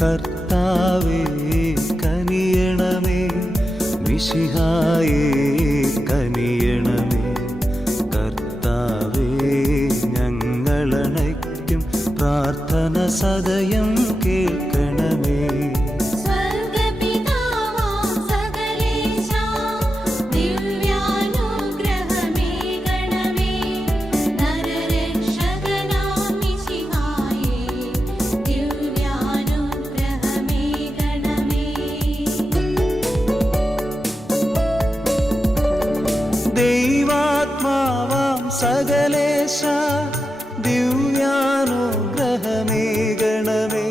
കർത്താവേ കനിയണമേ, മിശിഹായേ കനിയണമേ. കർത്താവേ ഞങ്ങളണയ്ക്കും പ്രാർത്ഥന സദയം കേൾക്കണമേ. ദൈവാത്മാവാം സകലേശ ദിവ്യാനുഗ്രഹമേ ഗണമേ,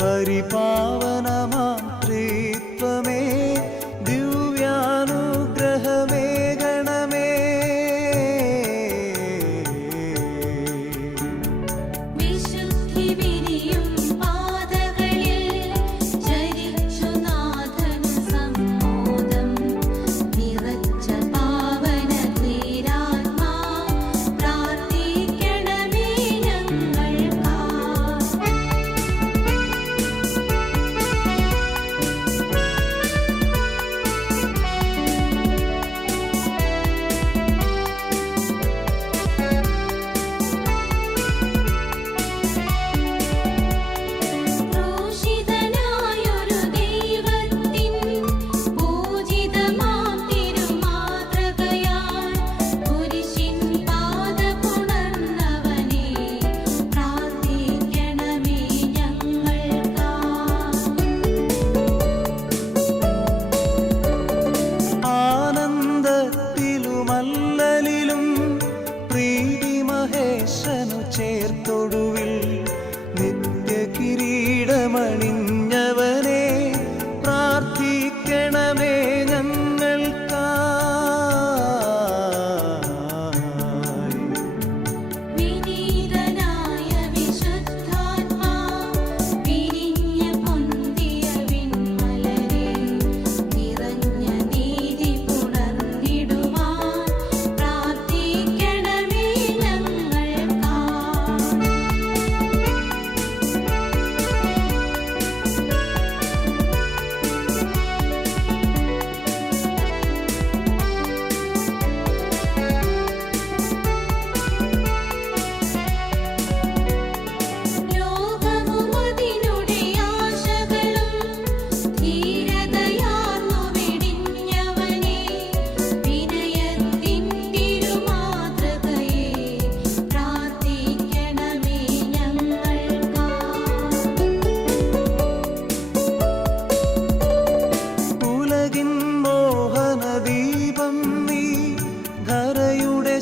പരിപാവനമാം ത്രിത്വമേ ദിവ്യാനുഗ്രഹമേ ഗണമേ. ആനന്ദത്തിലുമല്ലലിലും പ്രീതി മഹേശനു ചേർത്തൊടുവിൽ നിത്യ കിരീടമണിഞ്ഞവനെ പ്രാർത്ഥിക്കണമേ ഞങ്ങൾക്കായി.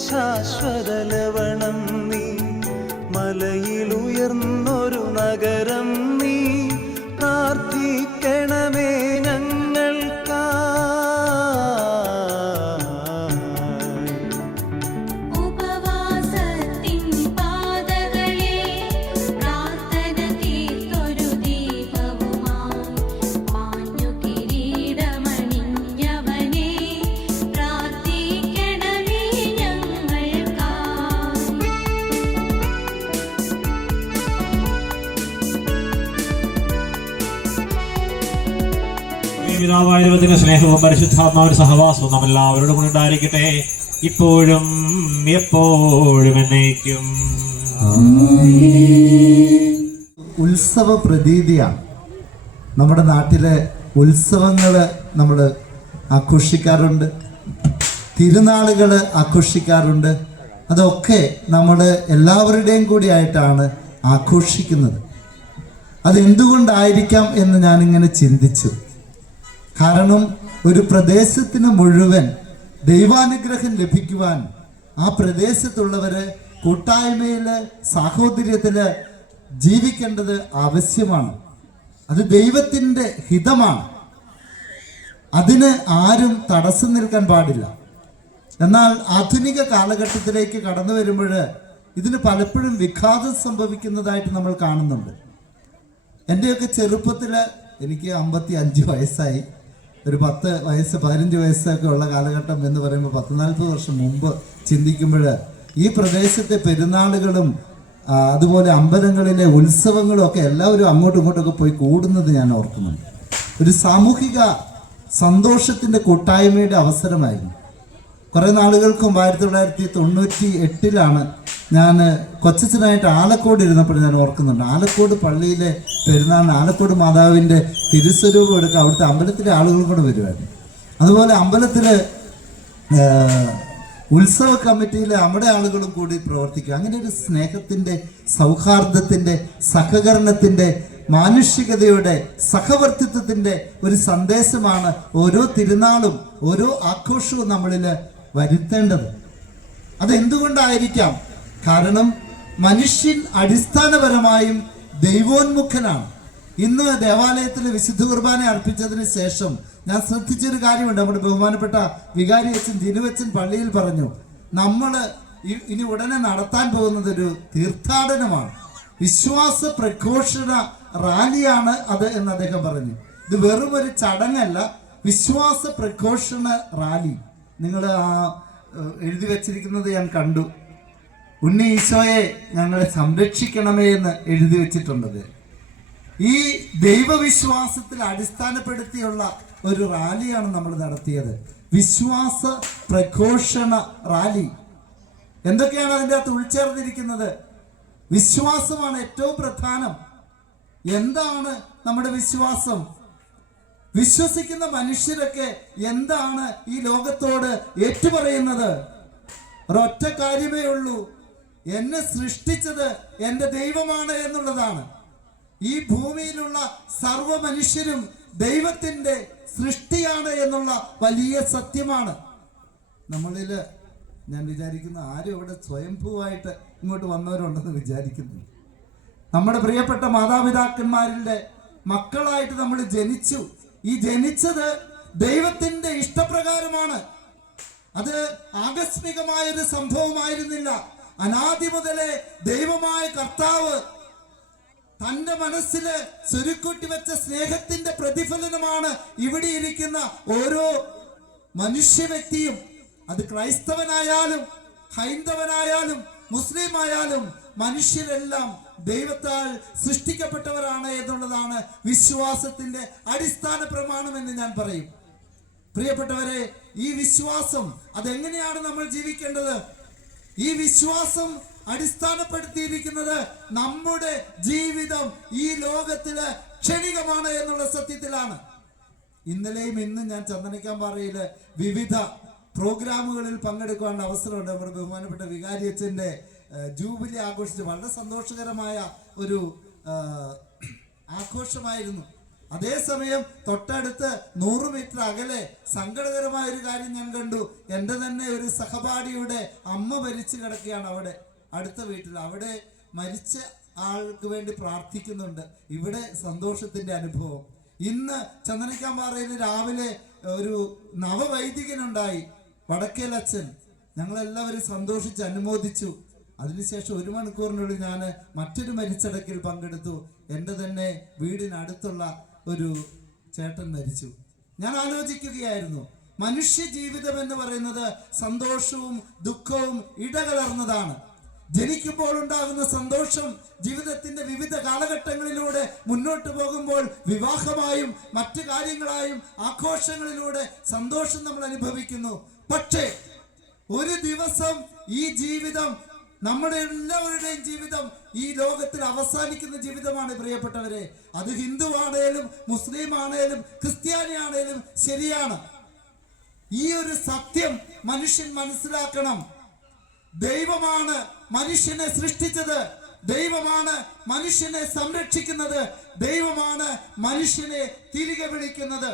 ശാശ്വത ലവണം നീ, മലയിലുയർന്നൊരു നഗരം നീ, പ്രാർത്ഥിക്കണമേ ഞങ്ങൾക്കായി. പിതാവായ ദൈവത്തിന്റെ സ്നേഹവും പരിശുദ്ധാത്മാവിന്റെ സഹവാസവും നാം എല്ലാവരോടും കൂടി ഉണ്ടായിരിക്കട്ടെ, ഇപ്പോഴും എപ്പോഴും എന്നേക്കും. ഉത്സവ പ്രതീതിയാണ്. നമ്മുടെ നാട്ടിലെ ഉത്സവങ്ങൾ നമ്മൾ ആഘോഷിക്കാറുണ്ട്, തിരുനാളുകൾ ആഘോഷിക്കാറുണ്ട്. അതൊക്കെ നമ്മൾ എല്ലാവരുടെയും കൂടിയായിട്ടാണ് ആഘോഷിക്കുന്നത്. അതെന്തുകൊണ്ടായിരിക്കാം എന്ന് ഞാനിങ്ങനെ ചിന്തിച്ചു. കാരണം ഒരു പ്രദേശത്തിന് മുഴുവൻ ദൈവാനുഗ്രഹം ലഭിക്കുവാൻ ആ പ്രദേശത്തുള്ളവർ കൂട്ടായ്മയിൽ സാഹോദര്യത്തിൽ ജീവിക്കേണ്ടത് ആവശ്യമാണ്. അത് ദൈവത്തിൻ്റെ ഹിതമാണ്. അതിന് ആരും തടസ്സം നിൽക്കാൻ പാടില്ല. എന്നാൽ ആധുനിക കാലഘട്ടത്തിലേക്ക് കടന്നു വരുമ്പോൾ ഇതിന് പലപ്പോഴും വിഘാതം സംഭവിക്കുന്നതായിട്ട് നമ്മൾ കാണുന്നുണ്ട്. എൻ്റെയൊക്കെ ചെറുപ്പത്തിൽ എനിക്ക് 55 വയസ്സായി. ഒരു 10 വയസ്സ് 15 വയസ്സൊക്കെ ഉള്ള കാലഘട്ടം എന്ന് പറയുമ്പോൾ 40 വർഷം മുമ്പ് ചിന്തിക്കുമ്പോൾ ഈ പ്രദേശത്തെ പെരുന്നാളുകളും അതുപോലെ അമ്പലങ്ങളിലെ ഉത്സവങ്ങളും ഒക്കെ എല്ലാവരും അങ്ങോട്ടും ഇങ്ങോട്ടൊക്കെ പോയി കൂടുന്നത് ഞാൻ ഓർക്കുന്നുണ്ട്. ഒരു സാമൂഹിക സന്തോഷത്തിൻ്റെ കൂട്ടായ്മയുടെ അവസരമായിരുന്നു. കുറേ നാളുകൾക്ക് മുമ്പ് 1998 ഞാൻ കൊച്ചച്ഛനായിട്ട് ആലക്കോട് ഇരുന്നപ്പോൾ ഞാൻ ഓർക്കുന്നുണ്ട്. ആലക്കോട് പള്ളിയിലെ പെരുന്നാളിന് ആലക്കോട് മാതാവിൻ്റെ തിരുസ്വരൂപം എടുക്കുക അവിടുത്തെ അമ്പലത്തിലെ ആളുകളും കൂടെ വരുമായിരുന്നു. അതുപോലെ അമ്പലത്തിൽ ഉത്സവ കമ്മിറ്റിയിലെ നമ്മുടെ ആളുകളും കൂടി പ്രവർത്തിക്കുക. അങ്ങനെ ഒരു സ്നേഹത്തിൻ്റെ, സൗഹാർദ്ദത്തിൻ്റെ, സഹകരണത്തിൻ്റെ, മാനുഷികതയുടെ, സഹവർത്തിത്വത്തിൻ്റെ ഒരു സന്ദേശമാണ് ഓരോ തിരുനാളും ഓരോ ആഘോഷവും നമ്മളിൽ വരുത്തേണ്ടത്. അതെന്തുകൊണ്ടായിരിക്കാം? കാരണം മനുഷ്യൻ അടിസ്ഥാനപരമായും ദൈവോന്മുഖനാണ്. ഇന്ന് ദേവാലയത്തിൽ വിശുദ്ധ കുർബാന അർപ്പിച്ചതിന് ശേഷം ഞാൻ ശ്രദ്ധിച്ചൊരു കാര്യമുണ്ട്. നമ്മുടെ ബഹുമാനപ്പെട്ട വികാരി അച്ഛൻ ജിനുവച്ചൻ പള്ളിയിൽ പറഞ്ഞു, നമ്മൾ ഇനി ഉടനെ നടത്താൻ പോകുന്നത് ഒരു തീർത്ഥാടനമാണ്, വിശ്വാസ പ്രഘോഷണ റാലിയാണ് അത് എന്ന് അദ്ദേഹം പറഞ്ഞു. ഇത് വെറും ഒരു ചടങ്ങല്ല, വിശ്വാസ പ്രഘോഷണ റാലി. നിങ്ങൾ എഴുതി വച്ചിരിക്കുന്നത് ഞാൻ കണ്ടു. ഉണ്ണി ഈശോയെ ഞങ്ങളെ സംരക്ഷിക്കണമേ എന്ന് എഴുതി വെച്ചിട്ടുണ്ടത്. ഈ ദൈവവിശ്വാസത്തിൽ അടിസ്ഥാനപ്പെടുത്തിയുള്ള ഒരു റാലിയാണ് നമ്മൾ നടത്തിയത്, വിശ്വാസ പ്രഘോഷണ റാലി. എന്തൊക്കെയാണ് അതിൻ്റെ അകത്ത് ഉൾച്ചേർന്നിരിക്കുന്നത്? വിശ്വാസമാണ് ഏറ്റവും പ്രധാനം. എന്താണ് നമ്മുടെ വിശ്വാസം? വിശ്വസിക്കുന്ന മനുഷ്യരൊക്കെ എന്താണ് ഈ ലോകത്തോട് ഏറ്റുപറയുന്നത്? ഒരൊറ്റ കാര്യമേ ഉള്ളൂ, എന്നെ സൃഷ്ടിച്ചത് എൻ്റെ ദൈവമാണ് എന്നുള്ളതാണ്. ഈ ഭൂമിയിലുള്ള സർവ്വ മനുഷ്യരും ദൈവത്തിൻ്റെ സൃഷ്ടിയാണ് എന്നുള്ള വലിയ സത്യമാണ്. നമ്മളിൽ ഞാൻ വിചാരിക്കുന്ന ആരും ഇവിടെ സ്വയംഭൂവായിട്ട് ഇങ്ങോട്ട് വന്നവരുണ്ടെന്ന് വിചാരിക്കുന്നു. നമ്മുടെ പ്രിയപ്പെട്ട മാതാപിതാക്കന്മാരുടെ മക്കളായിട്ട് നമ്മൾ ജനിച്ചു. ഈ ജനിച്ചത് ദൈവത്തിൻ്റെ ഇഷ്ടപ്രകാരമാണ്. അത് ആകസ്മികമായൊരു സംഭവമായിരുന്നില്ല. അനാദി മുതലേ ദൈവമായ കർത്താവ് തൻ്റെ മനസ്സിൽ സ്വരുക്കൂട്ടി വെച്ച സ്നേഹത്തിന്റെ പ്രതിഫലനമാണ് ഇവിടെ ഇരിക്കുന്ന ഓരോ മനുഷ്യ വ്യക്തിയും. അത് ക്രൈസ്തവനായാലും ഹൈന്ദവനായാലും മുസ്ലിം ആയാലും മനുഷ്യരെല്ലാം ദൈവത്താൽ സൃഷ്ടിക്കപ്പെട്ടവരാണ് എന്നുള്ളതാണ് വിശ്വാസത്തിന്റെ അടിസ്ഥാന പ്രമാണമെന്ന് ഞാൻ പറയും. പ്രിയപ്പെട്ടവരെ, ഈ വിശ്വാസം അതെങ്ങനെയാണ് നമ്മൾ ജീവിക്കേണ്ടത്? ഈ വിശ്വാസം അടിസ്ഥാനപ്പെടുത്തിയിരിക്കുന്നത് നമ്മുടെ ജീവിതം ഈ ലോകത്തില് ക്ഷണികമാണ് എന്നുള്ള സത്യത്തിലാണ്. ഇന്നലെയും ഇന്നും ഞാൻ ചന്ദനിക്കാമ്പാറയില് വിവിധ പ്രോഗ്രാമുകളിൽ പങ്കെടുക്കാനുള്ള അവസരമുണ്ട്. നമ്മുടെ ബഹുമാനപ്പെട്ട വികാരി അച്ഛൻ്റെ ജൂബിലി ആഘോഷിച്ച് വളരെ സന്തോഷകരമായ ഒരു ആഘോഷമായിരുന്നു. അതേസമയം തൊട്ടടുത്ത് 100 മീറ്റർ അകലെ സങ്കടകരമായ ഒരു കാര്യം ഞാൻ കണ്ടു. എൻ്റെ തന്നെ ഒരു സഹപാഠിയുടെ അമ്മ മരിച്ചു കിടക്കുകയാണ് അവിടെ അടുത്ത വീട്ടിൽ. അവിടെ മരിച്ച ആൾക്ക് വേണ്ടി പ്രാർത്ഥിക്കുന്നുണ്ട്. ഇവിടെ സന്തോഷത്തിന്റെ അനുഭവം. ഇന്ന് ചന്ദനിക്കാമ്പാറയിൽ രാവിലെ ഒരു നവവൈദികനുണ്ടായി, വടക്കേലച്ഛൻ. ഞങ്ങളെല്ലാവരും സന്തോഷിച്ച് അനുമോദിച്ചു. അതിനുശേഷം 1 മണിക്കൂറിനുള്ളിൽ ഞാൻ മറ്റൊരു മരിച്ചടക്കിൽ പങ്കെടുത്തു. എൻ്റെ തന്നെ വീടിനടുത്തുള്ള ഒരു ചേട്ടൻ മരിച്ചു. ഞാൻ ആലോചിക്കുകയായിരുന്നു, മനുഷ്യ ജീവിതം എന്ന് പറയുന്നത് സന്തോഷവും ദുഃഖവും ഇടകലർന്നതാണ്. ജനിക്കുമ്പോൾ ഉണ്ടാകുന്ന സന്തോഷം ജീവിതത്തിന്റെ വിവിധ കാലഘട്ടങ്ങളിലൂടെ മുന്നോട്ട് പോകുമ്പോൾ വിവാഹമായും മറ്റു കാര്യങ്ങളായും ആഘോഷങ്ങളിലൂടെ സന്തോഷം നമ്മൾ അനുഭവിക്കുന്നു. പക്ഷേ ഒരു ദിവസം ഈ ജീവിതം, നമ്മുടെ എല്ലാവരുടെയും ജീവിതം ഈ ലോകത്തിൽ അവസാനിക്കുന്ന ജീവിതമാണ് പ്രിയപ്പെട്ടവരെ. അത് ഹിന്ദു ആണേലും മുസ്ലിം ആണേലും ക്രിസ്ത്യാനി ആണേലും ശരിയാണ്. ഈ ഒരു സത്യം മനുഷ്യൻ മനസ്സിലാക്കണം. ദൈവമാണ് മനുഷ്യനെ സൃഷ്ടിച്ചത്, ദൈവമാണ് മനുഷ്യനെ സംരക്ഷിക്കുന്നത്, ദൈവമാണ് മനുഷ്യനെ തിരികെ വിളിക്കുന്നത്.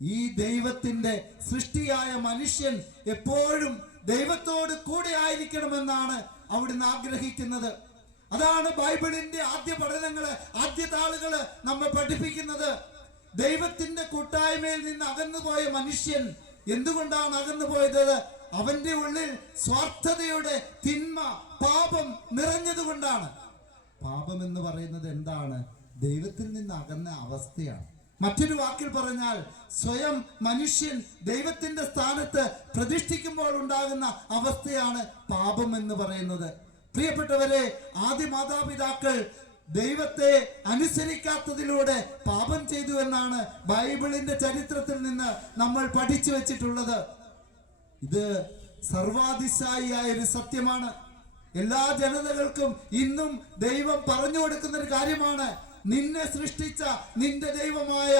ഈ ദൈവത്തിന്റെ സൃഷ്ടിയായ മനുഷ്യൻ എപ്പോഴും ദൈവത്തോട് കൂടെ ആയിരിക്കണമെന്നാണ് അവിടുന്ന് ആഗ്രഹിക്കുന്നത്. അതാണ് ബൈബിളിന്റെ ആദ്യ പഠനങ്ങള്, ആദ്യ താളുകള് നമ്മെ പഠിപ്പിക്കുന്നത്. ദൈവത്തിന്റെ കൂട്ടായ്മയിൽ നിന്ന് അകന്നുപോയ മനുഷ്യൻ എന്തുകൊണ്ടാണ് അകന്നുപോയത്? അവന്റെ ഉള്ളിൽ സ്വാർത്ഥതയുടെ തിന്മ, പാപം നിറഞ്ഞതുകൊണ്ടാണ്. പാപം എന്ന് പറയുന്നത് എന്താണ്? ദൈവത്തിൽ നിന്ന് അകന്ന അവസ്ഥയാണ്. മറ്റൊരു വാക്കിൽ പറഞ്ഞാൽ സ്വയം മനുഷ്യൻ ദൈവത്തിന്റെ സ്ഥാനത്ത് പ്രതിഷ്ഠിക്കുമ്പോൾ ഉണ്ടാകുന്ന അവസ്ഥയാണ് പാപം എന്ന് പറയുന്നത്. പ്രിയപ്പെട്ടവരെ, ആദ്യ മാതാപിതാക്കൾ ദൈവത്തെ അനുസരിക്കാത്തതിലൂടെ പാപം ചെയ്തു എന്നാണ് ബൈബിളിന്റെ ചരിത്രത്തിൽ നിന്ന് നമ്മൾ പഠിച്ചു വെച്ചിട്ടുള്ളത്. ഇത് സർവാതിശായിയായ ഒരു സത്യമാണ്. എല്ലാ ജനതകൾക്കും ഇന്നും ദൈവം പറഞ്ഞു കൊടുക്കുന്ന ഒരു കാര്യമാണ്. നിന്നെ സൃഷ്ടിച്ച നിന്റെ ദൈവമായ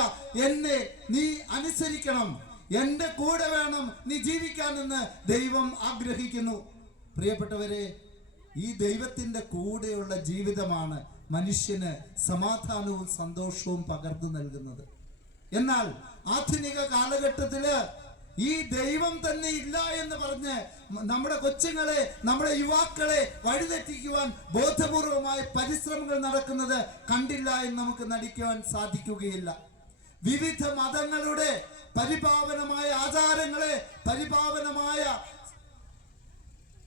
എന്നെ നീ അനുസരിക്കണം, എന്റെ കൂടെ വേണം നീ ജീവിക്കാനെന്ന് ദൈവം ആഗ്രഹിക്കുന്നു. പ്രിയപ്പെട്ടവരെ, ഈ ദൈവത്തിന്റെ കൂടെയുള്ള ജീവിതമാണ് മനുഷ്യന് സമാധാനവും സന്തോഷവും പകർന്നു നൽകുന്നത്. എന്നാൽ ആധുനിക കാലഘട്ടത്തില് ഈ ദൈവം തന്നെ ഇല്ല എന്ന് പറഞ്ഞ് നമ്മുടെ കൊച്ചുങ്ങളെ, നമ്മുടെ യുവാക്കളെ വഴിതെറ്റിക്കുവാൻ ബോധപൂർവമായ പരിശ്രമങ്ങൾ നടക്കുന്നത് കണ്ടില്ല എന്ന് നമുക്ക് നടിക്കുവാൻ സാധിക്കുകയില്ല. വിവിധ മതങ്ങളുടെ പരിപാവനമായ ആചാരങ്ങളെ, പരിപാവനമായ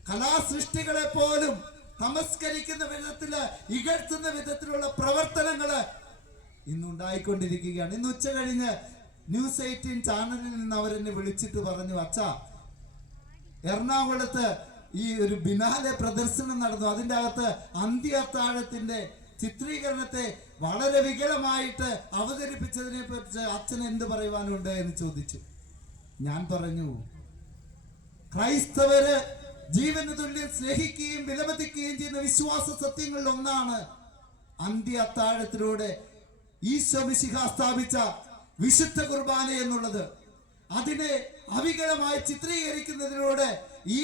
കലാസൃഷ്ടികളെ പോലും തമസ്കരിക്കുന്ന വിധത്തില്, ഇകഴ്ത്തുന്ന വിധത്തിലുള്ള പ്രവർത്തനങ്ങള് ഇന്നുണ്ടായിക്കൊണ്ടിരിക്കുകയാണ്. ഇന്ന് ഉച്ച കഴിഞ്ഞ് ന്യൂസ് 18 ചാനലിൽ നിന്ന് അവരെന്നെ വിളിച്ചിട്ട് പറഞ്ഞു, അച്ഛാ, എറണാകുളത്ത് ഈ ഒരു ബിനാലെ പ്രദർശനം നടന്നു, അതിൻ്റെ അകത്ത് അന്ത്യ അത്താഴത്തിന്റെ ചിത്രീകരണത്തെ വളരെ വികലമായിട്ട് അവതരിപ്പിച്ചതിനെ പറ്റി അച്ഛൻ എന്ത് പറയുവാനുണ്ട് എന്ന് ചോദിച്ചു. ഞാൻ പറഞ്ഞു, ക്രൈസ്തവര് ജീവന് തുല്യം സ്നേഹിക്കുകയും വിലമതിക്കുകയും ചെയ്യുന്ന വിശ്വാസ സത്യങ്ങളിൽ ഒന്നാണ് അന്ത്യ അത്താഴത്തിലൂടെ ഈശോ മിശിഹ സ്ഥാപിച്ച വിശുദ്ധ കുർബാന എന്നുള്ളത്. അതിനെ അവികലമായി ചിത്രീകരിക്കുന്നതിലൂടെ ഈ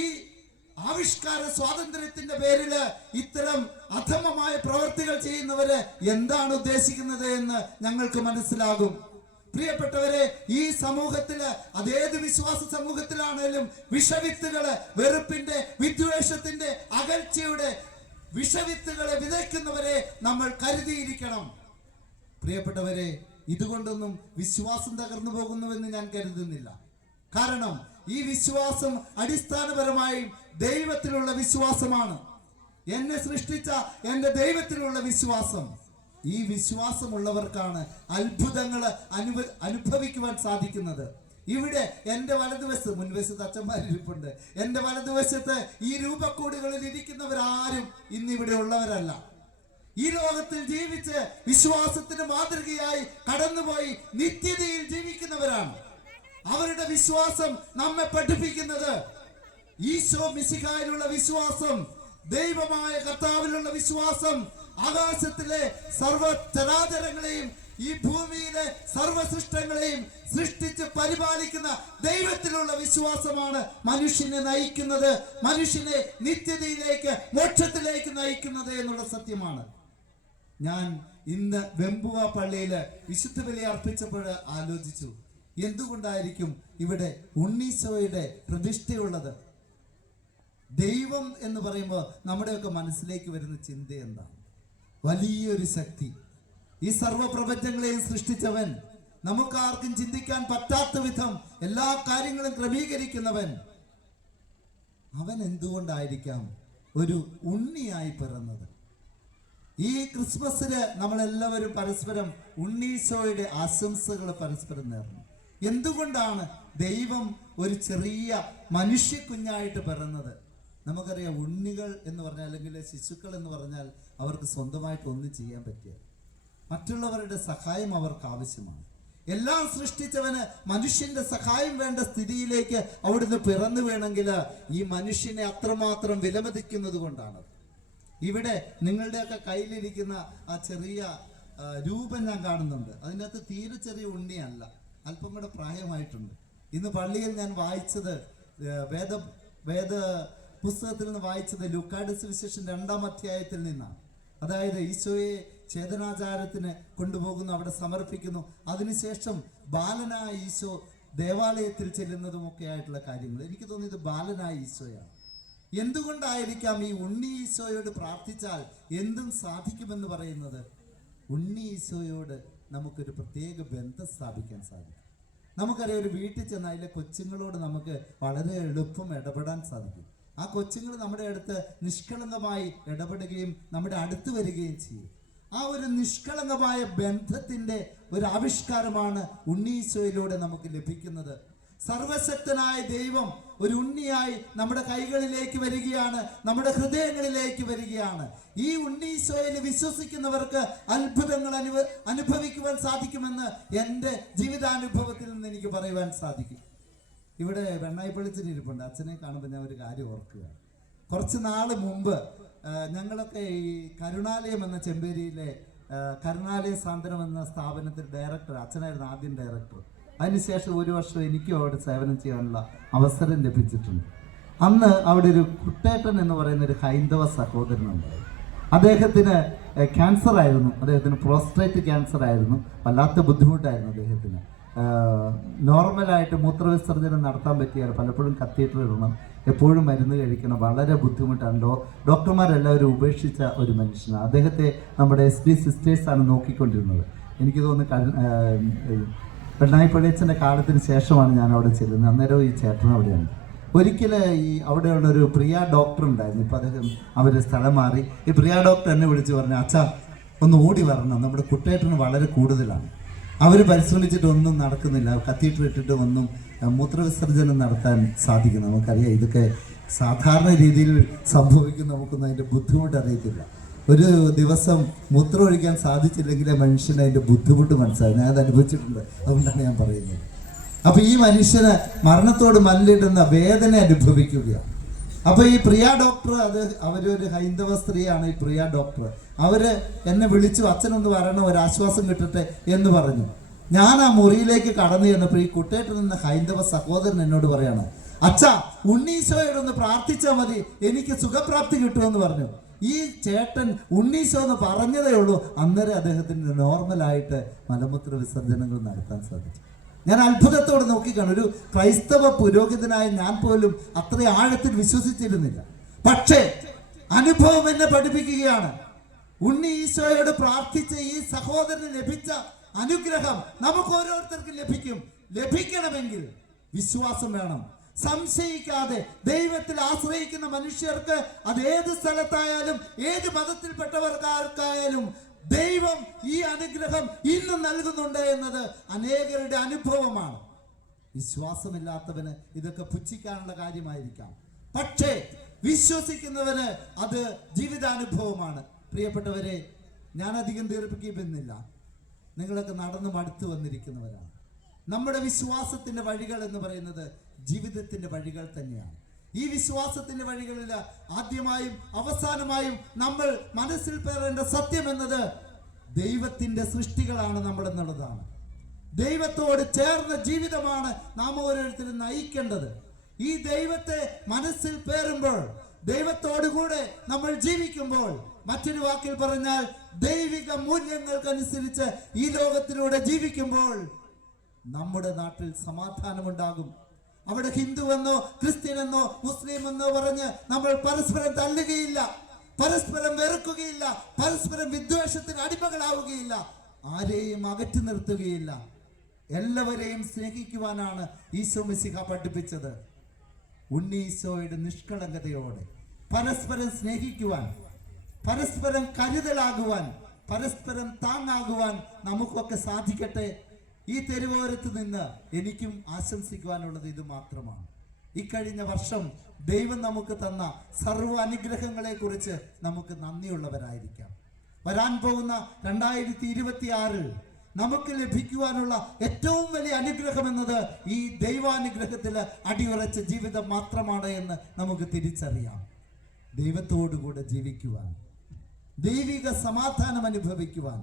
ആവിഷ്കാര സ്വാതന്ത്ര്യത്തിന്റെ പേരില് ഇത്തരം അധമമായ പ്രവർത്തികൾ ചെയ്യുന്നവര് എന്താണ് ഉദ്ദേശിക്കുന്നത് എന്ന് ഞങ്ങൾക്ക് മനസ്സിലാകും. പ്രിയപ്പെട്ടവരെ, ഈ സമൂഹത്തില്, അതേത് വിശ്വാസ സമൂഹത്തിലാണേലും വിഷവിത്തുകള്, വെറുപ്പിന്റെ, വിദ്വേഷത്തിന്റെ, അകൽച്ചയുടെ വിഷവിത്തുകളെ വിതയ്ക്കുന്നവരെ നമ്മൾ കരുതിയിരിക്കണം. പ്രിയപ്പെട്ടവരെ, ഇതുകൊണ്ടൊന്നും വിശ്വാസം തകർന്നു പോകുന്നുവെന്ന് ഞാൻ കരുതുന്നില്ല. കാരണം ഈ വിശ്വാസം അടിസ്ഥാനപരമായും ദൈവത്തിലുള്ള വിശ്വാസമാണ്. എന്നെ സൃഷ്ടിച്ച എന്റെ ദൈവത്തിലുള്ള വിശ്വാസം. ഈ വിശ്വാസമുള്ളവർക്കാണ് അത്ഭുതങ്ങൾ അനുഭവിക്കുവാൻ സാധിക്കുന്നത്. ഇവിടെ എന്റെ വലതുവശത്ത്, മുൻവശത്ത് അച്ഛന്മാരിരിപ്പുണ്ട്, എന്റെ വലതുവശത്ത് ഈ രൂപക്കൂടുകളിൽ ഇരിക്കുന്നവരാരും ഇന്നിവിടെ ഉള്ളവരല്ല. ഈ ലോകത്തിൽ ജീവിച്ച് വിശ്വാസത്തിന് മാതൃകയായി കടന്നുപോയി നിത്യതയിൽ ജീവിക്കുന്നവരാണ്. അവരുടെ വിശ്വാസം നമ്മെ പഠിപ്പിക്കുന്നത് ഈശോ മിശിഹായിലുള്ള വിശ്വാസം, ദൈവമായ കർത്താവിലുള്ള വിശ്വാസം, ആകാശത്തിലെ സർവ്വചരാചരങ്ങളെയും ഈ ഭൂമിയിലെ സർവ്വസൃഷ്ടങ്ങളെയും സൃഷ്ടിച്ച് പരിപാലിക്കുന്ന ദൈവത്തിലുള്ള വിശ്വാസമാണ് മനുഷ്യനെ നയിക്കുന്നത്, മനുഷ്യനെ നിത്യതയിലേക്ക്, മോക്ഷത്തിലേക്ക് നയിക്കുന്നത് എന്നുള്ള സത്യമാണ്. ഞാൻ ഇന്ന് വെമ്പുവ പള്ളിയില് വിശുദ്ധ ബലി അർപ്പിച്ചപ്പോൾ ആലോചിച്ചു, എന്തുകൊണ്ടായിരിക്കും ഇവിടെ ഉണ്ണീശോയുടെ പ്രതിഷ്ഠയുള്ളത്? ദൈവം എന്ന് പറയുമ്പോൾ നമ്മുടെയൊക്കെ മനസ്സിലേക്ക് വരുന്ന ചിന്ത എന്താണ്? വലിയൊരു ശക്തി, ഈ സർവപ്രപഞ്ചങ്ങളെയും സൃഷ്ടിച്ചവൻ, നമുക്കാർക്കും ചിന്തിക്കാൻ പറ്റാത്ത വിധം എല്ലാ കാര്യങ്ങളും ക്രമീകരിക്കുന്നവൻ. അവൻ എന്തുകൊണ്ടായിരിക്കാം ഒരു ഉണ്ണിയായി പിറന്നത്? ഈ ക്രിസ്മസിന് നമ്മളെല്ലാവരും പരസ്പരം ഉണ്ണീശോയുടെ ആശംസകൾ പരസ്പരം നേർന്നു. എന്തുകൊണ്ടാണ് ദൈവം ഒരു ചെറിയ മനുഷ്യ കുഞ്ഞായിട്ട് പിറന്നത്? നമുക്കറിയാം, ഉണ്ണികൾ എന്ന് പറഞ്ഞാൽ, അല്ലെങ്കിൽ ശിശുക്കൾ എന്ന് പറഞ്ഞാൽ അവർക്ക് സ്വന്തമായിട്ട് ഒന്നും ചെയ്യാൻ പറ്റില്ല. മറ്റുള്ളവരുടെ സഹായം അവർക്ക് ആവശ്യമാണ്. എല്ലാം സൃഷ്ടിച്ചവന് മനുഷ്യന്റെ സഹായം വേണ്ട സ്ഥിതിയിലേക്ക് അവിടുന്ന് പിറന്നു വേണമെങ്കിൽ ഈ മനുഷ്യനെ അത്രമാത്രം വിലമതിക്കുന്നത് കൊണ്ടാണ്. ഇവിടെ നിങ്ങളുടെയൊക്കെ കയ്യിലിരിക്കുന്ന ആ ചെറിയ രൂപം ഞാൻ കാണുന്നുണ്ട്. അതിൻ്റെ അകത്ത് തീരെ ചെറിയ ഉണ്ണിയല്ല, അല്പം കൂടെ പ്രായമായിട്ടുണ്ട്. ഇന്ന് പള്ളിയിൽ ഞാൻ വായിച്ചത്, വേദ പുസ്തകത്തിൽ നിന്ന് വായിച്ചത് ലൂക്കായുടെ സുവിശേഷം 2-ാം അധ്യായത്തിൽ നിന്നാണ്. അതായത് ഈശോയെ ചേതനാചാരത്തിന് കൊണ്ടുപോകുന്നു, അവിടെ സമർപ്പിക്കുന്നു. അതിനുശേഷം ബാലനായ ഈശോ ദേവാലയത്തിൽ ചെല്ലുന്നതുമൊക്കെ ആയിട്ടുള്ള കാര്യങ്ങൾ. എനിക്ക് തോന്നിയത് ബാലനായ ഈശോയാണ്. എന്തുകൊണ്ടായിരിക്കാം ഈ ഉണ്ണി ഈശോയോട് പ്രാർത്ഥിച്ചാൽ എന്തും സാധിക്കുമെന്ന് പറയുന്നത്? ഉണ്ണി ഈശോയോട് നമുക്കൊരു പ്രത്യേക ബന്ധം സ്ഥാപിക്കാൻ സാധിക്കും. നമുക്കറിയാം, ഒരു വീട്ടിൽ ചെന്നാൽ അതിലെ കൊച്ചുങ്ങളോട് നമുക്ക് വളരെ എളുപ്പം ഇടപെടാൻ സാധിക്കും. ആ കൊച്ചുങ്ങൾ നമ്മുടെ അടുത്ത് നിഷ്കളങ്കമായി ഇടപെടുകയും നമ്മുടെ അടുത്ത് വരികയും ചെയ്യും. ആ ഒരു നിഷ്കളങ്കമായ ബന്ധത്തിന്റെ ഒരു ആവിഷ്കാരമാണ് ഉണ്ണീശോയിലൂടെ നമുക്ക് ലഭിക്കുന്നത്. സർവശക്തനായ ദൈവം ഒരു ഉണ്ണിയായി നമ്മുടെ കൈകളിലേക്ക് വരികയാണ്, നമ്മുടെ ഹൃദയങ്ങളിലേക്ക് വരികയാണ്. ഈ ഉണ്ണീശോയിൽ വിശ്വസിക്കുന്നവർക്ക് അത്ഭുതങ്ങൾ അനുഭവിക്കുവാൻ സാധിക്കുമെന്ന് എൻ്റെ ജീവിതാനുഭവത്തിൽ നിന്ന് എനിക്ക് പറയുവാൻ സാധിക്കും. ഇവിടെ വെണ്ണായിപ്പള്ളിച്ചിരിപ്പുണ്ട്. അച്ഛനെ കാണുമ്പോൾ ഞാൻ ഒരു കാര്യം ഓർക്കുക. കുറച്ച് നാൾ മുമ്പ് ഞങ്ങളൊക്കെ ഈ കരുണാലയം എന്ന ചെമ്പേരിയിലെ കരുണാലയ സാന്ത്വനം എന്ന സ്ഥാപനത്തിൽ ഡയറക്ടർ, അച്ഛനായിരുന്നു ആദ്യം ഡയറക്ടർ. അതിനുശേഷം ഒരു വർഷം എനിക്കും അവിടെ സേവനം ചെയ്യാനുള്ള അവസരം ലഭിച്ചിട്ടുണ്ട്. അന്ന് അവിടെ ഒരു കുട്ടേട്ടൻ എന്ന് പറയുന്ന ഒരു ഹൈന്ദവ സഹോദരനുണ്ട്. അദ്ദേഹത്തിന് ക്യാൻസർ ആയിരുന്നു, അദ്ദേഹത്തിന് പ്രോസ്റ്റേറ്റ് ക്യാൻസർ ആയിരുന്നു. വല്ലാത്ത ബുദ്ധിമുട്ടായിരുന്നു അദ്ദേഹത്തിന്. നോർമലായിട്ട് മൂത്രവിസർജനം നടത്താൻ പറ്റിയാൽ പലപ്പോഴും കത്തീറ്റർ ഇടണം, എപ്പോഴും മരുന്ന് കഴിക്കണം, വളരെ ബുദ്ധിമുട്ടാണ്. ഡോക്ടർമാരെല്ലാവരും ഉപേക്ഷിച്ച ഒരു മനുഷ്യനാണ്. അദ്ദേഹത്തെ നമ്മുടെ SD സിസ്റ്റേഴ്സാണ് നോക്കിക്കൊണ്ടിരുന്നത്. എനിക്ക് തോന്നുന്നു വെണ്ണായിപ്പള്ളിയച്ഛൻ്റെ കാലത്തിന് ശേഷമാണ് ഞാൻ അവിടെ ചെല്ലുന്നത്. അന്നേരം ഈ ചേട്ടൻ അവിടെയാണ്. ഒരിക്കൽ ഈ അവിടെയുള്ളൊരു പ്രിയ ഡോക്ടർ ഉണ്ടായിരുന്നു. ഇപ്പോൾ അദ്ദേഹം അവർ സ്ഥലം മാറി. ഈ പ്രിയ ഡോക്ടർ എന്നെ വിളിച്ച് പറഞ്ഞു, അച്ഛാ ഒന്ന് ഓടി വരണം, നമ്മുടെ കുട്ടേട്ടന് വളരെ കൂടുതലാണ്, അവർ പരിശ്രമിച്ചിട്ടൊന്നും നടക്കുന്നില്ല, കത്തീറ്റർ ഇട്ടിട്ട് ഒന്നും മൂത്രവിസർജനം നടത്താൻ സാധിക്കും. നമുക്കറിയാം ഇതൊക്കെ സാധാരണ രീതിയിൽ സംഭവിക്കും, നമുക്കൊന്നും അതിൻ്റെ ബുദ്ധിമുട്ട് അറിയത്തില്ല. ഒരു ദിവസം മൂത്രം ഒഴിക്കാൻ സാധിച്ചില്ലെങ്കിൽ മനുഷ്യന് അതിൻ്റെ ബുദ്ധിമുട്ട് മനസ്സിലായി. ഞാൻ അത് അനുഭവിച്ചിട്ടുണ്ട്, അതുകൊണ്ടാണ് ഞാൻ പറയുന്നത്. അപ്പോൾ ഈ മനുഷ്യന് മരണത്തോട് മല്ലിടുന്ന വേദന അനുഭവിക്കുകയാണ്. അപ്പോൾ ഈ പ്രിയ ഡോക്ടർ, അവരൊരു ഹൈന്ദവ സ്ത്രീയാണ് ഈ പ്രിയ ഡോക്ടർ. അവര് എന്നെ വിളിച്ചു, അച്ഛനൊന്ന് വരണം, ഒരു ആശ്വാസം കിട്ടട്ടെ എന്ന് പറഞ്ഞു. ഞാൻ ആ മുറിയിലേക്ക് കടന്നു ചെന്നപ്പോൾ ഈ കുട്ടേട്ടൻ എന്ന ഹൈന്ദവ സഹോദരൻ എന്നോട് പറയാണ്, അച്ഛാ ഉണ്ണീശോയോടൊന്ന് പ്രാർത്ഥിച്ചാൽ മതി, എനിക്ക് സുഖപ്രാപ്തി കിട്ടുമെന്ന് പറഞ്ഞു. ഈ ചേട്ടൻ ഉണ്ണീശോ എന്ന് പറഞ്ഞതേ ഉള്ളൂ, അന്നേരം അദ്ദേഹത്തിന് നോർമലായിട്ട് മലമൂത്ര വിസർജനങ്ങൾ നടത്താൻ സാധിച്ചു. ഞാൻ അത്ഭുതത്തോടെ നോക്കിക്കാണും. ഒരു ക്രൈസ്തവ പുരോഹിതനായ ഞാൻ പോലും അത്ര ആഴത്തിൽ വിശ്വസിച്ചിരുന്നില്ല. പക്ഷേ അനുഭവം എന്നെ പഠിപ്പിക്കുകയാണ്. ഉണ്ണി ഈശോയോട് പ്രാർത്ഥിച്ച ഈ സഹോദരന് ലഭിച്ച അനുഗ്രഹം നമുക്ക് ഓരോരുത്തർക്കും ലഭിക്കണമെങ്കിൽ വിശ്വാസം വേണം. സംശയിക്കാതെ ദൈവത്തിൽ ആശ്രയിക്കുന്ന മനുഷ്യർക്ക് അത് ഏത് സ്ഥലത്തായാലും ഏത് മതത്തിൽപ്പെട്ടവർക്കാർക്കായാലും ദൈവം ഈ അനുഗ്രഹം ഇന്നും നൽകുന്നുണ്ട് എന്നത് അനേകരുടെ അനുഭവമാണ്. വിശ്വാസമില്ലാത്തവന് ഇതൊക്കെ പുച്ഛിക്കാനുള്ള കാര്യമായിരിക്കാം, പക്ഷേ വിശ്വസിക്കുന്നവന് അത് ജീവിതാനുഭവമാണ്. പ്രിയപ്പെട്ടവരെ, ഞാൻ അധികം ദീർഘിപ്പിക്കുന്നില്ല. നിങ്ങളൊക്കെ നടന്നു മടുത്തു വന്നിരിക്കുന്നവരാണ്. നമ്മുടെ വിശ്വാസത്തിന്റെ വഴികൾ എന്ന് പറയുന്നത് ജീവിതത്തിന്റെ വഴികൾ തന്നെയാണ്. ഈ വിശ്വാസത്തിന്റെ വഴികളിൽ ആദ്യമായും അവസാനമായും നമ്മൾ മനസ്സിൽ പേറേണ്ട സത്യം എന്നത് ദൈവത്തിന്റെ സൃഷ്ടികളാണ് നമ്മൾ എന്നുള്ളതാണ്. ദൈവത്തോട് ചേർന്ന ജീവിതമാണ് നാം ഓരോരുത്തരും നയിക്കേണ്ടത്. ഈ ദൈവത്തെ മനസ്സിൽ പേറുമ്പോൾ, ദൈവത്തോടുകൂടെ നമ്മൾ ജീവിക്കുമ്പോൾ, മറ്റൊരു വാക്കിൽ പറഞ്ഞാൽ ദൈവിക മൂല്യങ്ങൾക്കനുസരിച്ച് ഈ ലോകത്തിലൂടെ ജീവിക്കുമ്പോൾ നമ്മുടെ നാട്ടിൽ സമാധാനമുണ്ടാകും. അവിടെ ഹിന്ദുവെന്നോ ക്രിസ്ത്യനെന്നോ മുസ്ലിമെന്നോ പറഞ്ഞ് നമ്മൾ പരസ്പരം തല്ലുകയില്ല, പരസ്പരം വെറുക്കുകയില്ല, പരസ്പരം വിദ്വേഷത്തിന് അടിമകളാവുകയില്ല, ആരെയും അകറ്റി നിർത്തുകയില്ല. എല്ലാവരെയും സ്നേഹിക്കുവാനാണ് ഈശോ മിശിഹ പഠിപ്പിച്ചത്. ഉണ്ണീശോയുടെ നിഷ്കളങ്കതയോടെ പരസ്പരം സ്നേഹിക്കുവാൻ, പരസ്പരം കരുതലാകുവാൻ, പരസ്പരം താങ്ങാകുവാൻ നമുക്കൊക്കെ സാധിക്കട്ടെ. ഈ തെരുവോരത്ത് നിന്ന് എനിക്കും ആശംസിക്കുവാനുള്ളത് ഇത് മാത്രമാണ്. ഇക്കഴിഞ്ഞ വർഷം ദൈവം നമുക്ക് തന്ന സർവ്വ അനുഗ്രഹങ്ങളെ കുറിച്ച് നമുക്ക് നന്ദിയുള്ളവരായിരിക്കാം. വരാൻ പോകുന്ന 2026 നമുക്ക് ലഭിക്കുവാനുള്ള ഏറ്റവും വലിയ അനുഗ്രഹം എന്നത് ഈ ദൈവാനുഗ്രഹത്തിൽ അടിയുറച്ച ജീവിതം മാത്രമാണ് എന്ന് നമുക്ക് തിരിച്ചറിയാം. ദൈവത്തോടുകൂടെ ജീവിക്കുവാൻ, ദൈവിക സമാധാനം അനുഭവിക്കുവാൻ,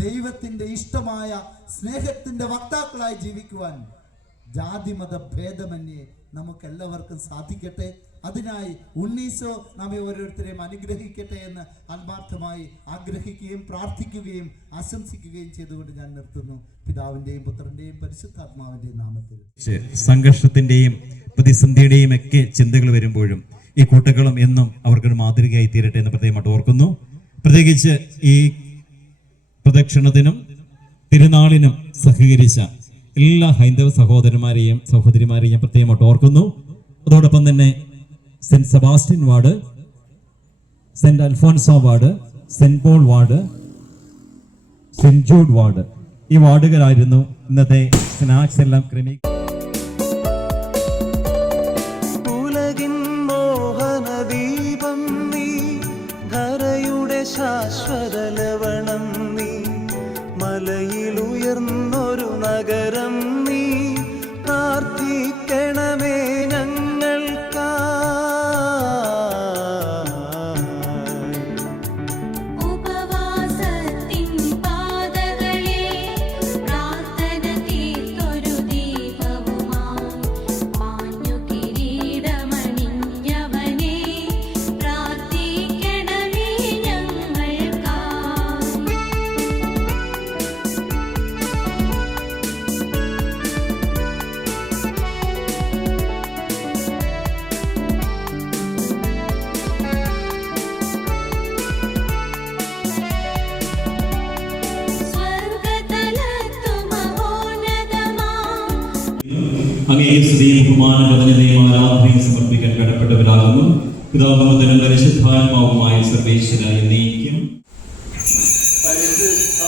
ദൈവത്തിന്റെ ഇഷ്ടമായ സ്നേഹത്തിന്റെ വക്താക്കളായി ജീവിക്കുവാൻ ജാതിമത ഭേദമന്യേ നമുക്കെല്ലാവർക്കും സാധിക്കട്ടെ. അതിനായി ഉണ്ണീശോ നമ്മെ ഓരോരുത്തരെയും അനുഗ്രഹിക്കട്ടെ എന്ന് ആത്മാർത്ഥമായി ആഗ്രഹിക്കുകയും പ്രാർത്ഥിക്കുകയും ആശംസിക്കുകയും ചെയ്തുകൊണ്ട് ഞാൻ നിർത്തുന്നു. പിതാവിന്റെയും പുത്രന്റെയും പരിശുദ്ധാത്മാവിന്റെയും നാമത്തിൽ. സംഘർഷത്തിന്റെയും പ്രതിസന്ധിയുടെയും ഒക്കെ ചിന്തകൾ വരുമ്പോഴും ഈ കൂട്ടങ്ങളും എന്നും അവർക്കൊരു മാതൃകയായി തീരട്ടെ എന്ന് പ്രത്യേകമായിട്ട് ഓർക്കുന്നു. പ്രത്യേകിച്ച് ഈ പ്രദക്ഷിണത്തിനും തിരുനാളിനും സഹകരിച്ച എല്ലാ ഹൈന്ദവ സഹോദരിമാരെയും പ്രത്യേകമായിട്ട് ഓർക്കുന്നു. അതോടൊപ്പം തന്നെ Saint Sebastian ward, Saint Alphonso ward, Saint Paul ward, Saint Jude ward, ഈ വാർഡുകളായിരുന്നു ഇന്നത്തെ സ്നാക്സ് എല്ലാം അങ്ങേ സ്തുതിയും ബഹുമാനം പറഞ്ഞതയും ആരാധനയും സമർപ്പിക്കാൻ കടപ്പെട്ടവരാകുന്നു. പിതാവും പുത്രനും പരിശുദ്ധാത്മാവുമായ സർവേശ്വരായ നീക്കും. പരിശുദ്ധ